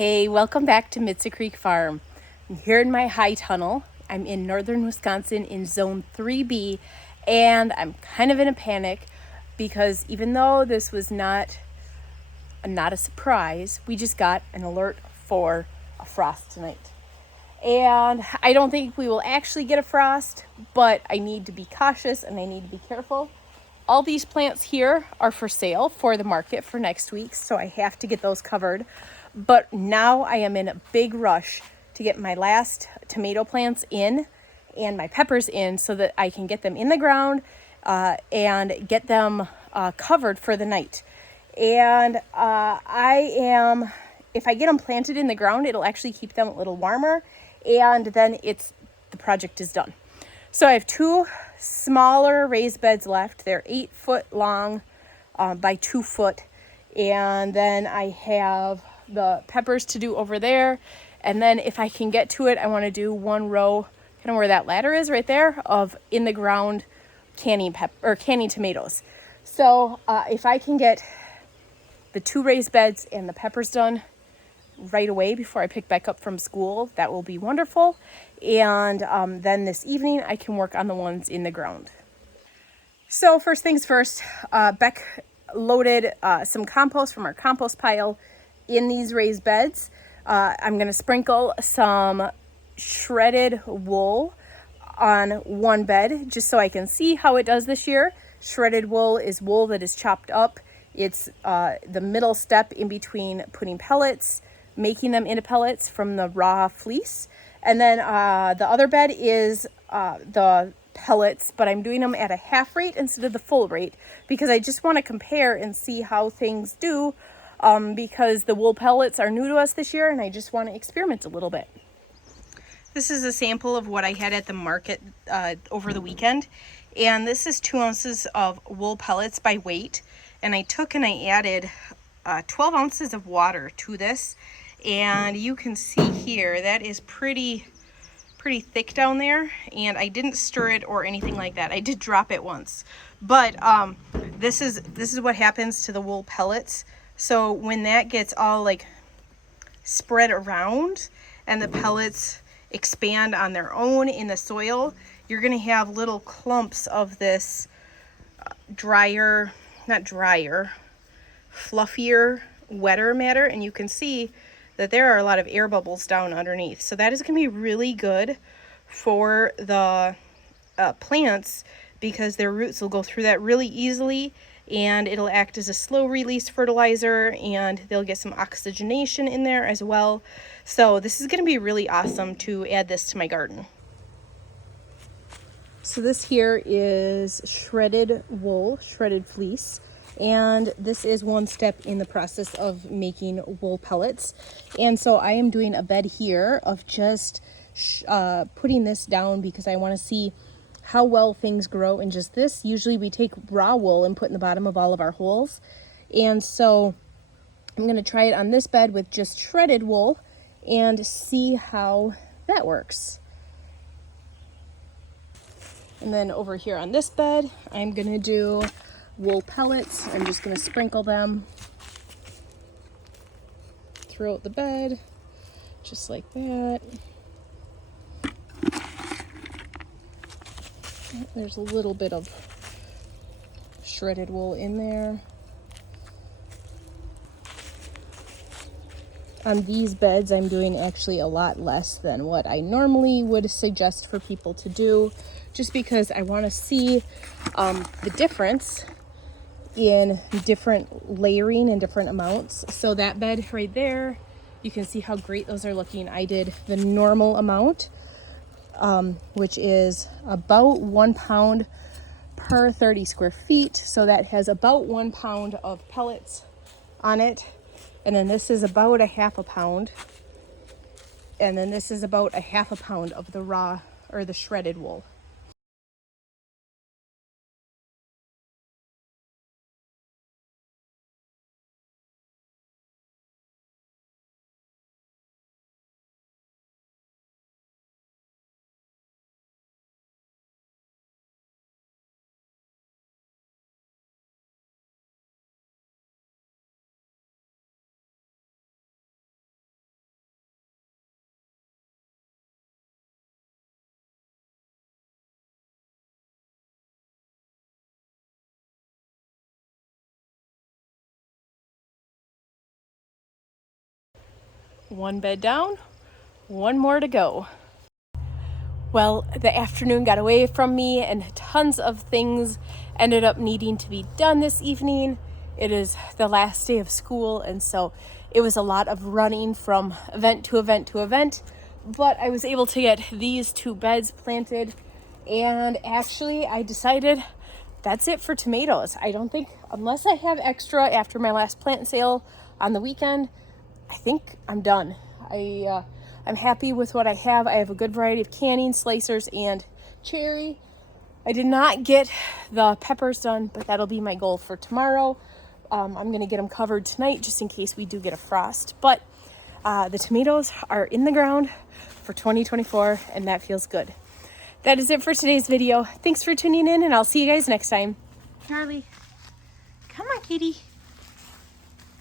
Hey, welcome back to Mitsa Creek Farm. I'm here in my high tunnel. I'm in northern Wisconsin in zone 3B, and I'm kind of in a panic because even though this was not a surprise, we just got an alert for a frost tonight. And I don't think we will actually get a frost, but I need to be cautious and I need to be careful. All these plants here are for sale for the market for next week, so I have to get those covered. But now I am in a big rush to get my last tomato plants in and my peppers in so that I can get them in the ground and get them covered for the night. And if I get them planted in the ground, it'll actually keep them a little warmer, and then the project is done. So I have two smaller raised beds left. They're 8 foot long by 2 foot. And then I have the peppers to do over there. And then if I can get to it, I want to do one row, kind of where that ladder is right there, of in the ground canning tomatoes. So if I can get the 2 raised beds and the peppers done right away before I pick back up from school, that will be wonderful. And then this evening I can work on the ones in the ground. So first things first, Beck loaded some compost from our compost pile in these raised beds. I'm going to sprinkle some shredded wool on one bed just so I can see how it does this year. Shredded wool is wool that is chopped up. It's the middle step in between putting pellets, making them into pellets from the raw fleece. And then the other bed is the pellets, but I'm doing them at a half rate instead of the full rate because I just want to compare and see how things do because the wool pellets are new to us this year and I just want to experiment a little bit. This is a sample of what I had at the market over the weekend, and this is 2 ounces of wool pellets by weight, and I took and I added 12 ounces of water to this, and you can see here that is pretty thick down there, and I didn't stir it or anything like that. I did drop it once, but this is what happens to the wool pellets. So when that gets all like spread around and the pellets expand on their own in the soil, you're going to have little clumps of this fluffier, wetter matter, and you can see that there are a lot of air bubbles down underneath. So that is going to be really good for the plants because their roots will go through that really easily, and it'll act as a slow release fertilizer, and they'll get some oxygenation in there as well. So this is going to be really awesome to add this to my garden. So this here is shredded wool, shredded fleece, and this is one step in the process of making wool pellets. And so I am doing a bed here of just putting this down because I want to see how well things grow in just this. Usually we take raw wool and put in the bottom of all of our holes, and so I'm going to try it on this bed with just shredded wool and see how that works. And then over here on this bed, I'm going to do wool pellets. I'm just going to sprinkle them throughout the bed, just like that. There's a little bit of shredded wool in there. On these beds, I'm doing actually a lot less than what I normally would suggest for people to do, just because I want to see the difference in different layering and different amounts. So that bed right there, you can see how great those are looking. I did the normal amount, which is about 1 pound per 30 square feet. So that has about 1 pound of pellets on it. And then this is about a half a pound. And then this is about a half a pound of the raw or the shredded wool. One bed down, one more to go. Well, the afternoon got away from me and tons of things ended up needing to be done this evening. It is the last day of school, and so it was a lot of running from event to event to event, but I was able to get these 2 beds planted, and actually I decided that's it for tomatoes. I don't think, unless I have extra after my last plant sale on the weekend, I think I'm done. I'm happy with what I have. I have a good variety of canning, slicers, and cherry. I did not get the peppers done, but that'll be my goal for tomorrow. I'm going to get them covered tonight just in case we do get a frost. But the tomatoes are in the ground for 2024, and that feels good. That is it for today's video. Thanks for tuning in, and I'll see you guys next time. Charlie, come on, kitty.